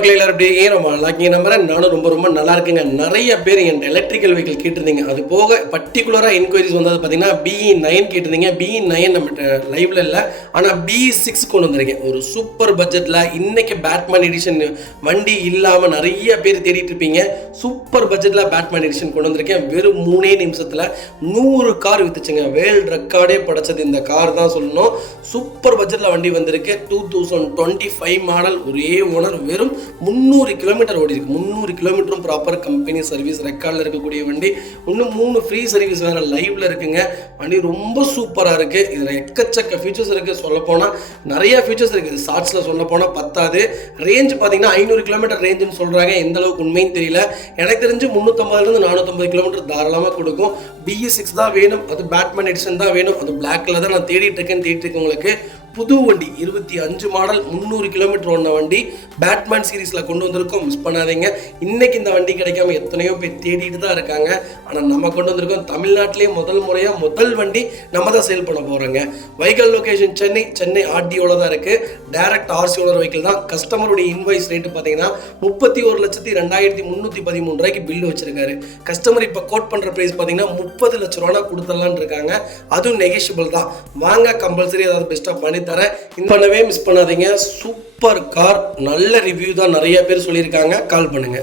எல்லாரும் எப்படி இருக்கீங்க? ரொம்ப நல்லா இருக்கீங்க நம்புறேன். நானும் ரொம்ப நல்லா இருக்குங்க. நிறைய பேர் என் எலக்ட்ரிக்கல் வெஹிக்கிள் கேட்டிருந்தீங்க. அது போக பர்டிகுலராக என்கொயரிஸ் வந்தது பார்த்தீங்கன்னா BE9 கேட்டிருந்தீங்க. BE9 நம்மகிட்ட லைவ்ல இல்லை, ஆனால் BE6 கொண்டு வந்திருக்கேன். ஒரு சூப்பர் பட்ஜெட்டில் இன்னைக்கு பேட்மேன் எடிஷன் வண்டி இல்லாமல் நிறைய பேர் தேடிட்டு இருப்பீங்க. சூப்பர் பட்ஜெட்டில் பேட்மேன் எடிஷன் கொண்டு வந்திருக்கேன். வெறும் 3 நிமிஷத்தில் 100 கார் வித்துச்சுங்க. வேர்ல்டு ரெக்கார்டே படைச்சது இந்த கார் தான் சொல்லணும். சூப்பர் பட்ஜெட்டில் வண்டி வந்திருக்கு. 2025 மாடல், ஒரே ஓனர், வெறும் 300 கிலோமீட்டர் ஓடி இருக்கு. 300 கிலோமீட்டரும் ப்ராப்பர் கம்பெனி சர்வீஸ் ரெக்கார்டில் இருக்கக்கூடிய வண்டி. இன்னும் 3 ஃப்ரீ சர்வீஸ் வேறு லைவ்ல இருக்குங்க. வண்டி ரொம்ப சூப்பராக இருக்குது. இதில் எக்கச்சக்க ஃபீச்சர்ஸ் இருக்குது. சொல்லப்போனால் நிறைய ஃபீச்சர்ஸ் இருக்குது. ஷார்ட்ஸில் சொல்ல போனால் பத்தாது. ரேஞ்ச் பார்த்தீங்கன்னா 500 கிலோமீட்டர் ரேஞ்சுன்னு சொல்கிறாங்க. எந்த அளவுக்கு உண்மைன்னு தெரியல. எனக்கு தெரிஞ்சு 350 450 கிலோமீட்டர் தாராளமாக கொடுக்கும். BE6 தான் வேணும், அது பேட்மேன் எடிஷன் தான் வேணும். அது பிளாக்ல தான் நான் தேடிட்டு இருக்கேன். உங்களுக்கு புது வண்டி 25 மாடல் 300 கிலோமீட்டர் ஓடின வண்டி பேட்மேன் சீரீஸில் கொண்டு வந்திருக்கோம். மிஸ் பண்ணாதீங்க. இன்னைக்கு இந்த வண்டி கிடைக்காம எத்தனையோ பேர் தேடிட்டு தான் இருக்காங்க. ஆனால் நம்ம கொண்டு வந்திருக்கோம். தமிழ்நாட்டிலேயே முதல் வண்டி நம்ம தான் சேல் பண்ண போகிறோங்க. வெஹிக்கல் லொகேஷன் சென்னை RDOவில் தான் இருக்குது. டைரக்ட் RCOட வெஹிக்கிள் தான். கஸ்டமருடைய இன்வாய்ஸ் ரேட்டு பார்த்தீங்கன்னா 31,02,313 ரூபாய்க்கு பில்லு வச்சிருக்காரு. கஸ்டமர் இப்போ கோட் பண்ணுற ப்ரைஸ் பார்த்தீங்கன்னா 30 லட்ச ரூபா கொடுத்துடலான் இருக்காங்க. அதுவும் நெகோஷியபிள் தான். வாங்க, கம்பல்சரி ஏதாவது பெஸ்ட்டாக பண்ணி தரேன். பண்ணவே மிஸ் பண்ணாதீங்க. சூப்பர் கார், நல்ல ரிவ்யூ தான் நிறைய பேர் சொல்லியிருக்காங்க. கால் பண்ணுங்க.